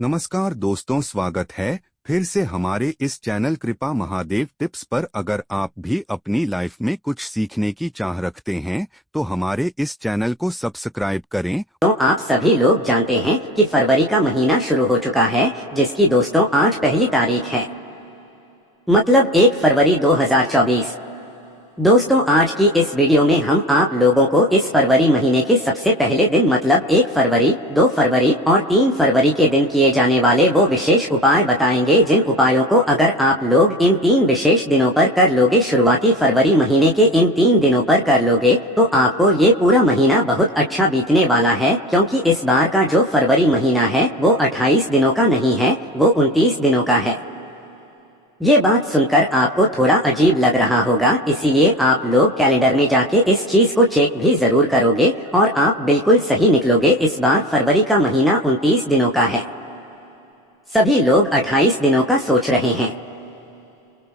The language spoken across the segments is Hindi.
नमस्कार दोस्तों, स्वागत है फिर से हमारे इस चैनल कृपा महादेव टिप्स पर। अगर आप भी अपनी लाइफ में कुछ सीखने की चाह रखते हैं तो हमारे इस चैनल को सब्सक्राइब करें। तो आप सभी लोग जानते हैं कि फरवरी का महीना शुरू हो चुका है, जिसकी दोस्तों आज पहली तारीख है, मतलब 1 फरवरी 2024। दोस्तों आज की इस वीडियो में हम आप लोगों को इस फरवरी महीने के सबसे पहले दिन मतलब 1 फरवरी, 2 फरवरी और 3 फरवरी के दिन किए जाने वाले वो विशेष उपाय बताएंगे, जिन उपायों को अगर आप लोग इन 3 विशेष दिनों पर कर लोगे, शुरुआती फरवरी महीने के इन 3 दिनों पर कर लोगे, तो आपको ये पूरा महीना बहुत अच्छा बीतने वाला है। क्योंकि इस बार का जो फरवरी महीना है वो 28 दिनों का नहीं है, वो 29 दिनों का है। ये बात सुनकर आपको थोड़ा अजीब लग रहा होगा, इसीलिए आप लोग कैलेंडर में जाके इस चीज को चेक भी जरूर करोगे और आप बिल्कुल सही निकलोगे। इस बार फरवरी का महीना 29 दिनों का है, सभी लोग 28 दिनों का सोच रहे हैं।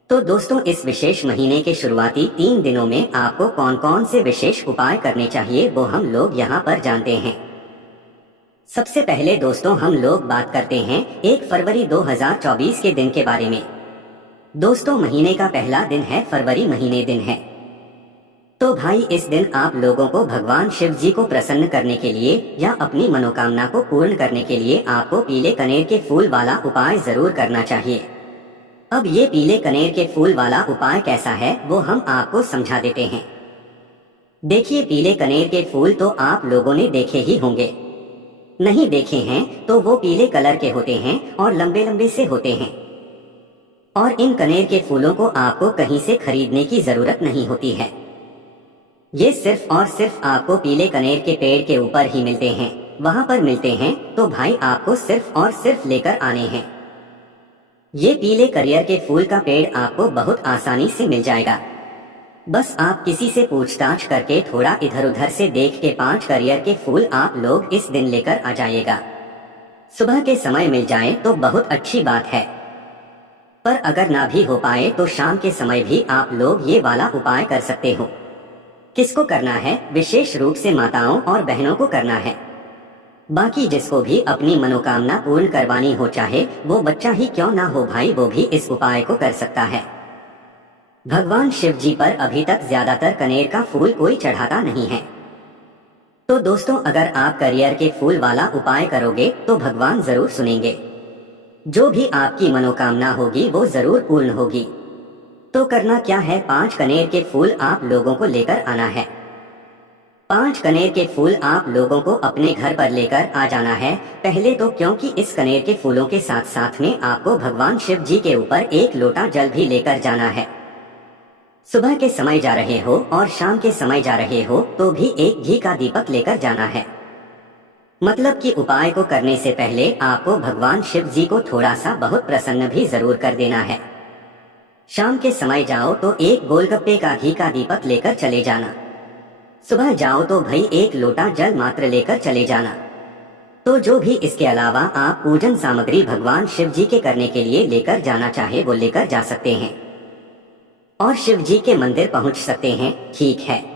तो दोस्तों इस विशेष महीने के शुरुआती 3 दिनों में आपको कौन कौन से विशेष उपाय करने चाहिए वो हम लोग यहाँ पर जानते हैं। सबसे पहले दोस्तों हम लोग बात करते हैं 1 फरवरी 2024 के दिन के बारे में। दोस्तों महीने का पहला दिन है, फरवरी महीने दिन है। तो भाई इस दिन आप लोगों को भगवान शिव जी को प्रसन्न करने के लिए या अपनी मनोकामना को पूर्ण करने के लिए आपको पीले कनेर के फूल वाला उपाय जरूर करना चाहिए। अब ये पीले कनेर के फूल वाला उपाय कैसा है वो हम आपको समझा देते हैं। देखिए पीले कनेर के फूल तो आप लोगों ने देखे ही होंगे, नहीं देखे हैं तो वो पीले कलर के होते हैं और लंबे लंबे से होते हैं। और इन कनेर के फूलों को आपको कहीं से खरीदने की जरूरत नहीं होती है, ये सिर्फ और सिर्फ आपको पीले कनेर के पेड़ के ऊपर ही मिलते हैं। वहां पर मिलते हैं तो भाई आपको सिर्फ और सिर्फ लेकर आने हैं। ये पीले कनेर के फूल का पेड़ आपको बहुत आसानी से मिल जाएगा। बस आप किसी से पूछताछ करके थोड़ा इधर उधर से देख के 5 कनेर के फूल आप लोग इस दिन लेकर आ जाइएगा। सुबह के समय मिल जाए तो बहुत अच्छी बात है, पर अगर ना भी हो पाए तो शाम के समय भी आप लोग ये वाला उपाय कर सकते हो। किसको करना है? विशेष रूप से माताओं और बहनों को करना है। बाकी जिसको भी अपनी मनोकामना पूर्ण करवानी हो, चाहे वो बच्चा ही क्यों ना हो भाई, वो भी इस उपाय को कर सकता है। भगवान शिव जी पर अभी तक ज्यादातर कनेर का फूल कोई चढ़ाता नहीं है। तो दोस्तों अगर आप कनेर के फूल वाला उपाय करोगे तो भगवान जरूर सुनेंगे, जो भी आपकी मनोकामना होगी वो जरूर पूर्ण होगी। तो करना क्या है, 5 कनेर के फूल आप लोगों को लेकर आना है। 5 कनेर के फूल आप लोगों को अपने घर पर लेकर आ जाना है। पहले तो क्योंकि इस कनेर के फूलों के साथ साथ में आपको भगवान शिव जी के ऊपर 1 लोटा जल भी लेकर जाना है। सुबह के समय जा रहे हो और शाम के समय जा रहे हो तो भी 1 घी का दीपक लेकर जाना है। मतलब कि उपाय को करने से पहले आपको भगवान शिव जी को थोड़ा सा बहुत प्रसन्न भी जरूर कर देना है। शाम के समय जाओ तो 1 गोलगप्पे का घी का दीपक लेकर चले जाना। सुबह जाओ तो भाई 1 लोटा जल मात्र लेकर चले जाना। तो जो भी इसके अलावा आप पूजन सामग्री भगवान शिव जी के करने के लिए लेकर जाना चाहे वो लेकर जा सकते हैं और शिव जी के मंदिर पहुंच सकते हैं, ठीक है।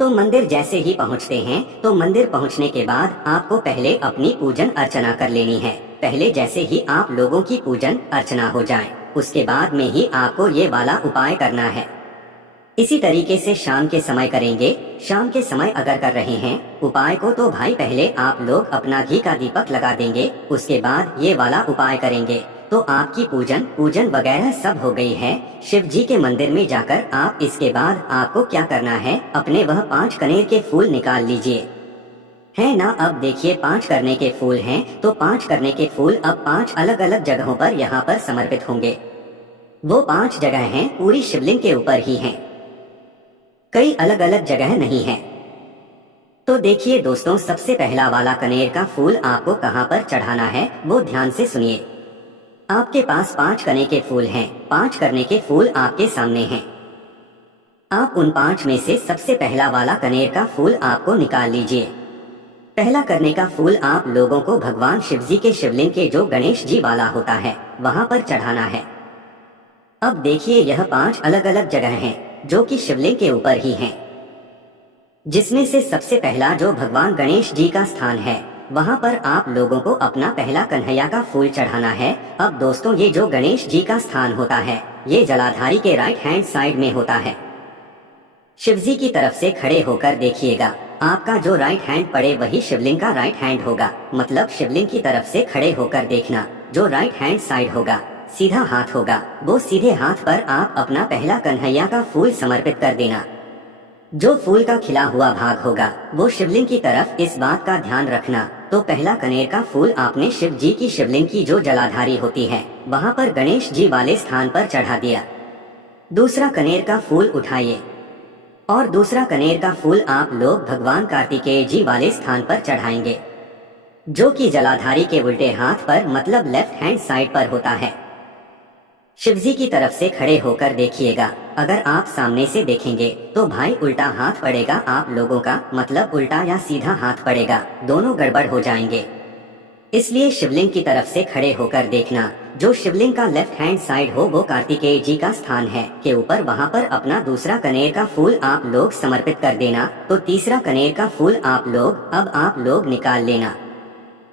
तो मंदिर जैसे ही पहुंचते हैं तो मंदिर पहुंचने के बाद आपको पहले अपनी पूजन अर्चना कर लेनी है। पहले जैसे ही आप लोगों की पूजन अर्चना हो जाए उसके बाद में ही आपको ये वाला उपाय करना है। इसी तरीके से शाम के समय करेंगे। शाम के समय अगर कर रहे हैं उपाय को तो भाई पहले आप लोग अपना घी का दीपक लगा देंगे, उसके बाद ये वाला उपाय करेंगे तो आपकी पूजन वगैरह सब हो गई है शिव जी के मंदिर में जाकर। आप इसके बाद आपको क्या करना है, अपने वह 5 कनेर के फूल निकाल लीजिए, है ना। अब देखिए 5 करने के फूल हैं तो 5 करने के फूल अब 5 अलग अलग जगहों पर यहाँ पर समर्पित होंगे। वो 5 जगह हैं पूरी शिवलिंग के ऊपर ही हैं, कई अलग अलग जगह नहीं है। तो देखिए दोस्तों सबसे पहला वाला कनेर का फूल आपको कहाँ पर चढ़ाना है वो ध्यान से सुनिए। आपके पास 5 कनेर के फूल हैं, 5 करने के फूल आपके सामने हैं। आप उन 5 में से सबसे पहला वाला कनेर का फूल आपको निकाल लीजिए। पहला करने का फूल आप लोगों को भगवान शिव जी के शिवलिंग के जो गणेश जी वाला होता है वहां पर चढ़ाना है। अब देखिए यह 5 अलग अलग जगह हैं जो कि शिवलिंग के ऊपर ही हैं, जिसमें से सबसे पहला जो भगवान गणेश जी का स्थान है वहाँ पर आप लोगों को अपना पहला कन्हैया का फूल चढ़ाना है। अब दोस्तों ये जो गणेश जी का स्थान होता है ये जलाधारी के राइट हैंड साइड में होता है। शिव जी की तरफ से खड़े होकर देखिएगा, आपका जो राइट हैंड पड़े वही शिवलिंग का राइट हैंड होगा। मतलब शिवलिंग की तरफ से खड़े होकर देखना, जो राइट हैंड साइड होगा सीधा हाथ होगा, वो सीधे हाथ पर आप अपना पहला कन्हैया का फूल समर्पित कर देना। जो फूल का खिला हुआ भाग होगा वो शिवलिंग की तरफ, इस बात का ध्यान रखना। तो पहला कनेर का फूल आपने शिव जी की शिवलिंग की जो जलाधारी होती है वहाँ पर गणेश जी वाले स्थान पर चढ़ा दिया। दूसरा कनेर का फूल उठाइए और दूसरा कनेर का फूल आप लोग भगवान कार्तिकेय जी वाले स्थान पर चढ़ाएंगे, जो कि जलाधारी के उल्टे हाथ पर मतलब लेफ्ट हैंड साइड पर होता है। शिव जी की तरफ से खड़े होकर देखिएगा, अगर आप सामने से देखेंगे तो भाई उल्टा हाथ पड़ेगा आप लोगों का, मतलब उल्टा या सीधा हाथ पड़ेगा, दोनों गड़बड़ हो जाएंगे। इसलिए शिवलिंग की तरफ से खड़े होकर देखना, जो शिवलिंग का लेफ्ट हैंड साइड हो वो कार्तिकेय जी का स्थान है के ऊपर, वहाँ पर अपना दूसरा कनेर का फूल आप लोग समर्पित कर देना। तो तीसरा कनेर का फूल आप लोग निकाल लेना।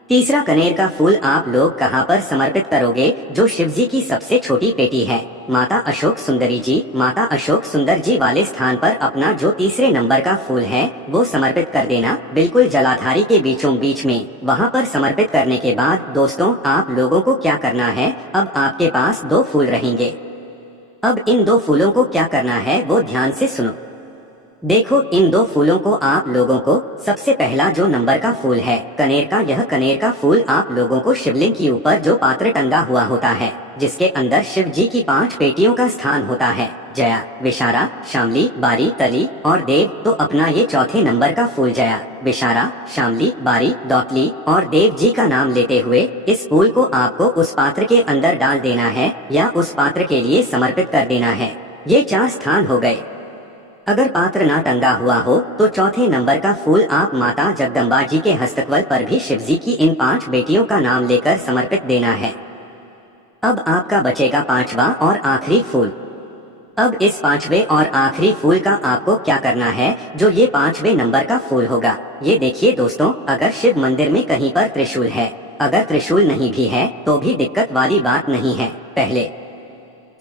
तीसरा कनेर का फूल आप लोग कहाँ पर समर्पित करोगे? जो शिव जी की सबसे छोटी पेटी है माता अशोक सुंदरी जी, माता अशोक सुंदर जी वाले स्थान पर अपना जो तीसरे नंबर का फूल है वो समर्पित कर देना, बिल्कुल जलाधारी के बीचों बीच में। वहाँ पर समर्पित करने के बाद दोस्तों आप लोगों को क्या करना है, अब आपके पास 2 फूल रहेंगे। अब इन 2 फूलों को क्या करना है वो ध्यान से सुनो। देखो इन 2 फूलों को आप लोगों को, सबसे पहला जो नंबर का फूल है कनेर का, यह कनेर का फूल आप लोगों को शिवलिंग के ऊपर जो पात्र टंगा हुआ होता है जिसके अंदर शिव जी की 5 पेटियों का स्थान होता है, जया, विशारा, शामली, बारी, तली और देव, तो अपना ये चौथे नंबर का फूल जया, विशारा, शामली, बारी, दौतली और देव जी का नाम लेते हुए इस फूल को आपको उस पात्र के अंदर डाल देना है या उस पात्र के लिए समर्पित कर देना है। ये 4 स्थान हो गए। अगर पात्र ना टंगा हुआ हो तो चौथे नंबर का फूल आप माता जगदम्बा जी के हस्तकमल पर भी शिव जी की इन 5 बेटियों का नाम लेकर समर्पित देना है। अब आपका बचेगा 5वां और आखिरी फूल। अब इस 5वें और आखिरी फूल का आपको क्या करना है, जो ये 5वें नंबर का फूल होगा। ये देखिए दोस्तों, अगर शिव मंदिर में कहीं पर त्रिशूल है, अगर त्रिशूल नहीं भी है तो भी दिक्कत वाली बात नहीं है। पहले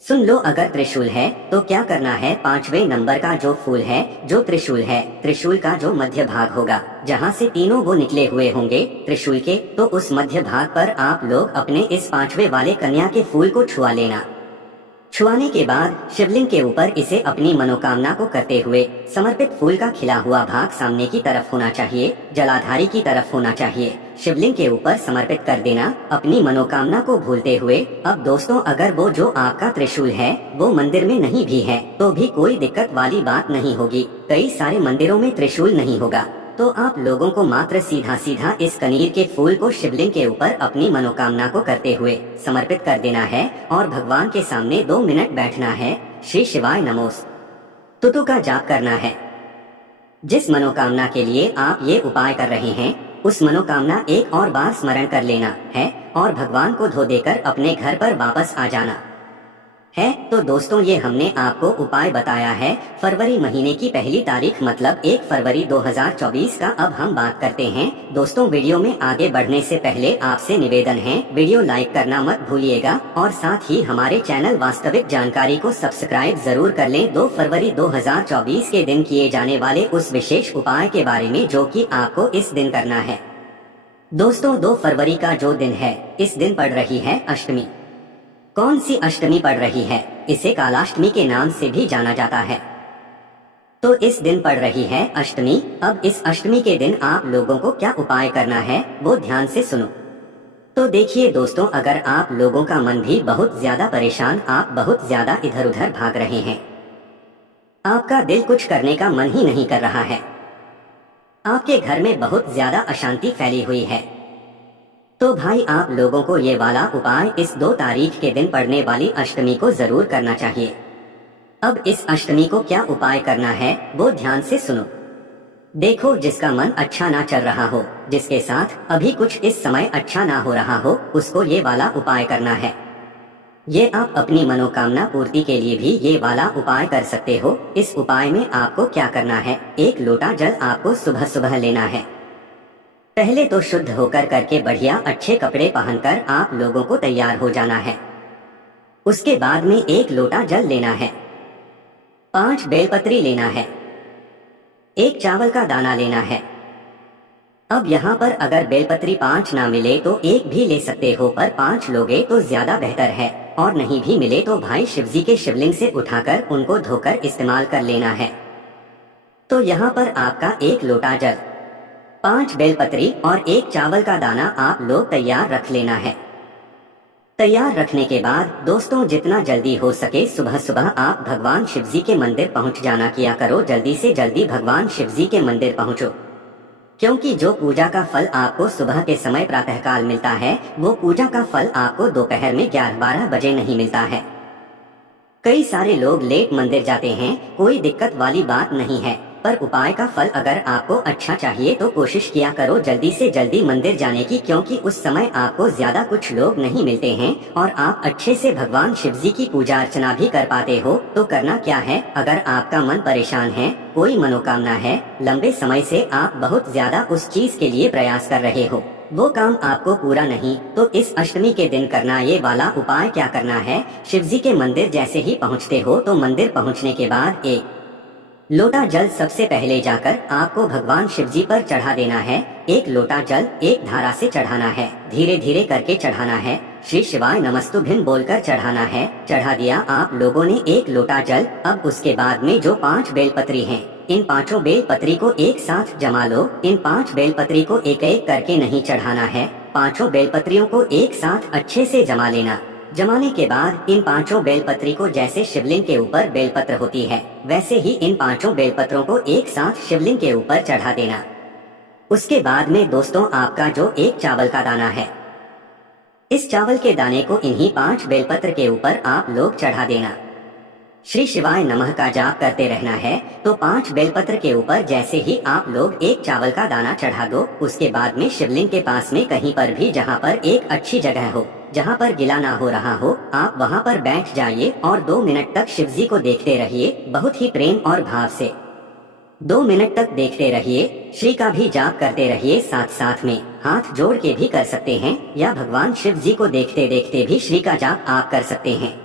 सुन लो, अगर त्रिशूल है तो क्या करना है, 5वें नंबर का जो फूल है, जो त्रिशूल है, त्रिशूल का जो मध्य भाग होगा जहाँ से तीनों वो निकले हुए होंगे त्रिशूल के, तो उस मध्य भाग पर आप लोग अपने इस 5वें वाले कन्या के फूल को छुआ लेना। छुआने के बाद शिवलिंग के ऊपर इसे अपनी मनोकामना को करते हुए समर्पित फूल का खिला हुआ भाग सामने की तरफ होना चाहिए, जलाधारी की तरफ होना चाहिए। शिवलिंग के ऊपर समर्पित कर देना अपनी मनोकामना को भूलते हुए। अब दोस्तों अगर वो जो आपका त्रिशूल है वो मंदिर में नहीं भी है तो भी कोई दिक्कत वाली बात नहीं होगी। कई सारे मंदिरों में त्रिशूल नहीं होगा तो आप लोगों को मात्र सीधा सीधा इस कनीर के फूल को शिवलिंग के ऊपर अपनी मनोकामना को करते हुए समर्पित कर देना है और भगवान के सामने 2 मिनट बैठना है। श्री शिवाय नमोस्तुते का जाप करना है। जिस मनोकामना के लिए आप ये उपाय कर रहे हैं उस मनोकामना एक और बार स्मरण कर लेना है और भगवान को धो देकर अपने घर पर वापस आ जाना है। तो दोस्तों ये हमने आपको उपाय बताया है फरवरी महीने की पहली तारीख मतलब 1 फरवरी 2024 का। अब हम बात करते हैं दोस्तों, वीडियो में आगे बढ़ने से पहले आपसे निवेदन है वीडियो लाइक करना मत भूलिएगा और साथ ही हमारे चैनल वास्तविक जानकारी को सब्सक्राइब जरूर कर लें। 2 फरवरी 2024 के दिन किए जाने वाले उस विशेष उपाय के बारे में जो कि आपको इस दिन करना है। दोस्तों 2 फरवरी का जो दिन है इस दिन पड़ रही है अष्टमी। कौन सी अष्टमी पड़ रही है? इसे कालाष्टमी के नाम से भी जाना जाता है। तो इस दिन पड़ रही है अष्टमी। अब इस अष्टमी के दिन आप लोगों को क्या उपाय करना है वो ध्यान से सुनो। तो देखिए दोस्तों, अगर आप लोगों का मन भी बहुत ज्यादा परेशान, आप बहुत ज्यादा इधर उधर भाग रहे हैं, आपका दिल कुछ करने का मन ही नहीं कर रहा है, आपके घर में बहुत ज्यादा अशांति फैली हुई है, तो भाई आप लोगों को ये वाला उपाय इस 2 तारीख के दिन पड़ने वाली अष्टमी को जरूर करना चाहिए। अब इस अष्टमी को क्या उपाय करना है वो ध्यान से सुनो। देखो, जिसका मन अच्छा ना चल रहा हो, जिसके साथ अभी कुछ इस समय अच्छा ना हो रहा हो, उसको ये वाला उपाय करना है। ये आप अपनी मनोकामना पूर्ति के लिए भी ये वाला उपाय कर सकते हो। इस उपाय में आपको क्या करना है, 1 लोटा जल आपको सुबह सुबह लेना है। पहले तो शुद्ध होकर करके बढ़िया अच्छे कपड़े पहनकर आप लोगों को तैयार हो जाना है। उसके बाद में 1 लोटा जल लेना है, 5 बेलपत्री लेना है, 1 चावल का दाना लेना है। अब यहाँ पर अगर बेलपत्री 5 ना मिले तो 1 भी ले सकते हो, पर 5 लोगे तो ज्यादा बेहतर है। और नहीं भी मिले तो भाई शिवजी के शिवलिंग से उठाकर उनको धोकर इस्तेमाल कर लेना है। तो यहाँ पर आपका 1 लोटा जल, 5 बेलपत्री और 1 चावल का दाना आप लोग तैयार रख लेना है। तैयार रखने के बाद दोस्तों जितना जल्दी हो सके सुबह सुबह आप भगवान शिवजी के मंदिर पहुंच जाना किया करो। जल्दी से जल्दी भगवान शिवजी के मंदिर पहुंचो, क्योंकि जो पूजा का फल आपको सुबह के समय प्रातःकाल मिलता है वो पूजा का फल आपको दोपहर में 11-12 बजे नहीं मिलता है। कई सारे लोग लेट मंदिर जाते हैं, कोई दिक्कत वाली बात नहीं है, पर उपाय का फल अगर आपको अच्छा चाहिए तो कोशिश किया करो जल्दी से जल्दी मंदिर जाने की, क्योंकि उस समय आपको ज्यादा कुछ लोग नहीं मिलते हैं और आप अच्छे से भगवान शिवजी की पूजा अर्चना भी कर पाते हो। तो करना क्या है, अगर आपका मन परेशान है, कोई मनोकामना है, लंबे समय से आप बहुत ज्यादा उस चीज के लिए प्रयास कर रहे हो, वो काम आपको पूरा नहीं, तो इस अष्टमी के दिन करना ये वाला उपाय क्या करना है। शिवजी के मंदिर जैसे ही पहुँचते हो तो मंदिर पहुँचने के बाद 1 लोटा जल सबसे पहले जाकर आपको भगवान शिवजी पर चढ़ा देना है। 1 लोटा जल 1 धारा से चढ़ाना है, धीरे धीरे करके चढ़ाना है, श्री शिवाय नमस्तुभ्यं बोलकर चढ़ाना है। चढ़ा दिया आप लोगों ने 1 लोटा जल। अब उसके बाद में जो 5 बेलपत्री हैं, इन 5 बेलपत्री को एक साथ जमा लो। इन 5 बेलपत्री को एक एक करके नहीं चढ़ाना है, 5 बेलपत्रियों को एक साथ अच्छे से जमा लेना। जमाने के बाद इन 5 बेलपत्री को जैसे शिवलिंग के ऊपर बेलपत्र होती है वैसे ही इन 5 बेलपत्रों को एक साथ शिवलिंग के ऊपर चढ़ा देना। उसके बाद में दोस्तों आपका जो 1 चावल का दाना है, इस चावल के दाने को इन्हीं 5 बेलपत्र के ऊपर आप लोग चढ़ा देना। श्री शिवाय नमः का जाप करते रहना है। तो 5 बेलपत्र के ऊपर जैसे ही आप लोग 1 चावल का दाना चढ़ा दो, उसके बाद में शिवलिंग के पास में कहीं पर भी जहाँ पर एक अच्छी जगह हो, जहाँ पर गिला ना हो रहा हो, आप वहाँ पर बैठ जाइए और 2 मिनट तक शिवजी को देखते रहिए, बहुत ही प्रेम और भाव से 2 मिनट तक देखते रहिए। श्री का भी जाप करते रहिए, साथ साथ में हाथ जोड़ के भी कर सकते हैं, या भगवान शिव जी को देखते देखते भी श्री का जाप आप कर सकते हैं।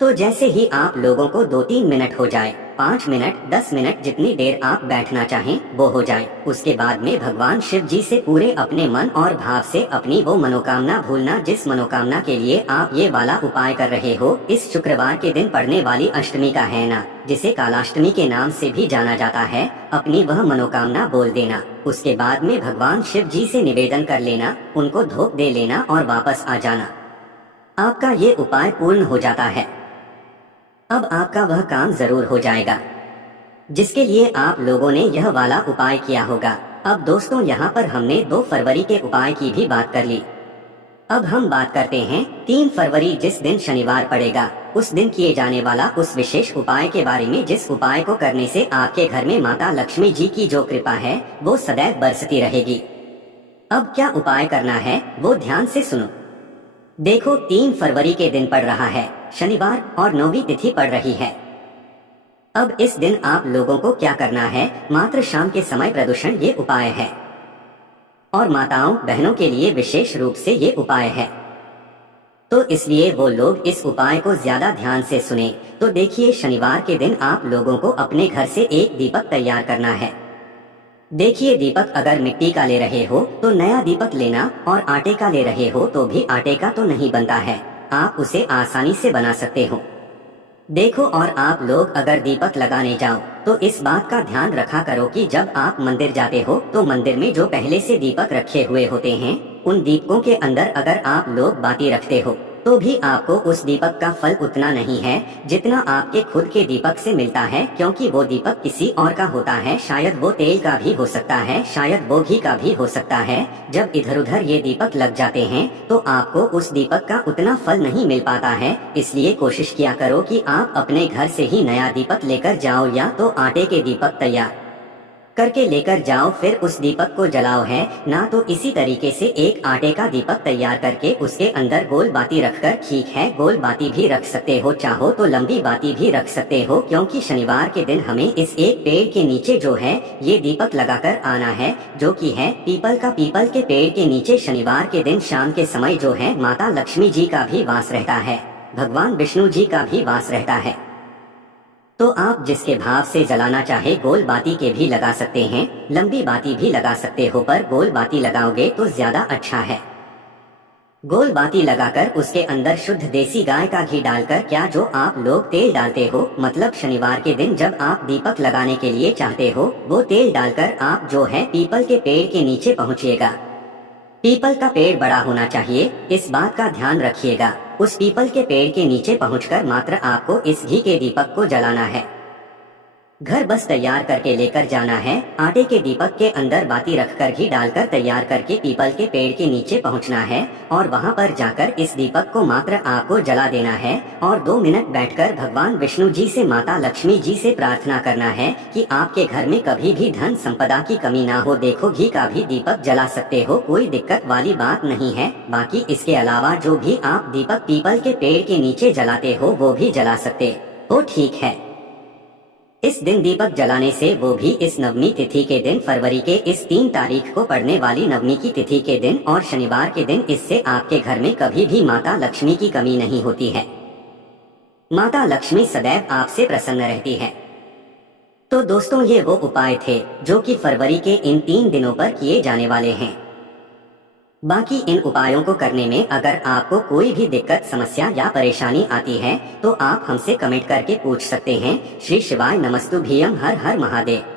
तो जैसे ही आप लोगों को 2-3 मिनट हो जाए, 5 मिनट 10 मिनट जितनी देर आप बैठना चाहें वो हो जाए, उसके बाद में भगवान शिव जी से पूरे अपने मन और भाव से अपनी वो मनोकामना भूलना जिस मनोकामना के लिए आप ये वाला उपाय कर रहे हो। इस शुक्रवार के दिन पड़ने वाली अष्टमी का है ना, जिसे कालाष्टमी के नाम से भी जाना जाता है, अपनी वह मनोकामना बोल देना। उसके बाद में भगवान शिव जी से निवेदन कर लेना, उनको धूप दे लेना और वापस आ जाना। आपका ये उपाय पूर्ण हो जाता है। अब आपका वह काम जरूर हो जाएगा जिसके लिए आप लोगों ने यह वाला उपाय किया होगा। अब दोस्तों यहाँ पर हमने 2 फरवरी के उपाय की भी बात कर ली। अब हम बात करते हैं 3 फरवरी जिस दिन शनिवार पड़ेगा, उस दिन किए जाने वाला उस विशेष उपाय के बारे में, जिस उपाय को करने से आपके घर में माता लक्ष्मी जी की जो कृपा है वो सदैव बरसती रहेगी। अब क्या उपाय करना है वो ध्यान से सुनो। देखो 3 फरवरी के दिन पड़ रहा है शनिवार और 9वीं तिथि पड़ रही है। अब इस दिन आप लोगों को क्या करना है, मात्र शाम के समय प्रदूषण ये उपाय है और माताओं बहनों के लिए विशेष रूप से ये उपाय है। तो इसलिए वो लोग इस उपाय को ज्यादा ध्यान से सुने। तो देखिए शनिवार के दिन आप लोगों को अपने घर से एक दीपक तैयार करना है। देखिए दीपक अगर मिट्टी का ले रहे हो तो नया दीपक लेना, और आटे का ले रहे हो तो भी आटे का तो नहीं बनता है, आप उसे आसानी से बना सकते हो। देखो और आप लोग अगर दीपक लगाने जाओ तो इस बात का ध्यान रखा करो कि जब आप मंदिर जाते हो तो मंदिर में जो पहले से दीपक रखे हुए होते हैं उन दीपकों के अंदर अगर आप लोग बाती रखते हो तो भी आपको उस दीपक का फल उतना नहीं है जितना आपके खुद के दीपक से मिलता है, क्योंकि वो दीपक किसी और का होता है। शायद वो तेल का भी हो सकता है, शायद वो घी का भी हो सकता है। जब इधर उधर ये दीपक लग जाते हैं तो आपको उस दीपक का उतना फल नहीं मिल पाता है। इसलिए कोशिश किया करो कि आप अपने घर से ही नया दीपक लेकर जाओ, या तो आटे के दीपक तैयार करके लेकर जाओ, फिर उस दीपक को जलाओ है ना। तो इसी तरीके से एक आटे का दीपक तैयार करके उसके अंदर गोल बाती रखकर, ठीक है गोल बाती भी रख सकते हो, चाहो तो लंबी बाती भी रख सकते हो, क्योंकि शनिवार के दिन हमें इस एक पेड़ के नीचे जो है ये दीपक लगाकर आना है, जो कि है पीपल का। पीपल के पेड़ के नीचे शनिवार के दिन शाम के समय जो है माता लक्ष्मी जी का भी वास रहता है, भगवान विष्णु जी का भी वास रहता है। तो आप जिसके भाव से जलाना चाहे गोल बाती के भी लगा सकते हैं, लंबी बाती भी लगा सकते हो, पर गोल बाती लगाओगे तो ज्यादा अच्छा है। गोल बाती लगाकर उसके अंदर शुद्ध देसी गाय का घी डालकर, क्या जो आप लोग तेल डालते हो, मतलब शनिवार के दिन जब आप दीपक लगाने के लिए चाहते हो, वो तेल डालकर आप जो है पीपल के पेड़ के नीचे पहुंचिएगा। पीपल का पेड़ बड़ा होना चाहिए, इस बात का ध्यान रखिएगा। उस पीपल के पेड़ के नीचे पहुंचकर मात्र आपको इस घी के दीपक को जलाना है। घर बस तैयार करके लेकर जाना है, आटे के दीपक के अंदर बाती रखकर घी डालकर तैयार करके पीपल के पेड़ के नीचे पहुंचना है और वहां पर जाकर इस दीपक को मात्र आपको जला देना है और 2 मिनट बैठकर भगवान विष्णु जी से, माता लक्ष्मी जी से प्रार्थना करना है कि आपके घर में कभी भी धन संपदा की कमी ना हो। देखो घी का भी दीपक जला सकते हो, कोई दिक्कत वाली बात नहीं है। बाकी इसके अलावा जो भी आप दीपक पीपल के पेड़ के नीचे जलाते हो वो भी जला सकते हो, ठीक है। इस दिन दीपक जलाने से, वो भी इस नवमी तिथि के दिन, फरवरी के इस 3 तारीख को पड़ने वाली नवमी की तिथि के दिन और शनिवार के दिन, इससे आपके घर में कभी भी माता लक्ष्मी की कमी नहीं होती है। माता लक्ष्मी सदैव आपसे प्रसन्न रहती है। तो दोस्तों ये वो उपाय थे जो कि फरवरी के इन 3 दिनों पर किए जाने वाले हैं। बाकी इन उपायों को करने में अगर आपको कोई भी दिक्कत, समस्या या परेशानी आती है तो आप हमसे कमेंट करके पूछ सकते हैं। श्री शिवाय नमस्तुभ्यम, हर हर महादेव।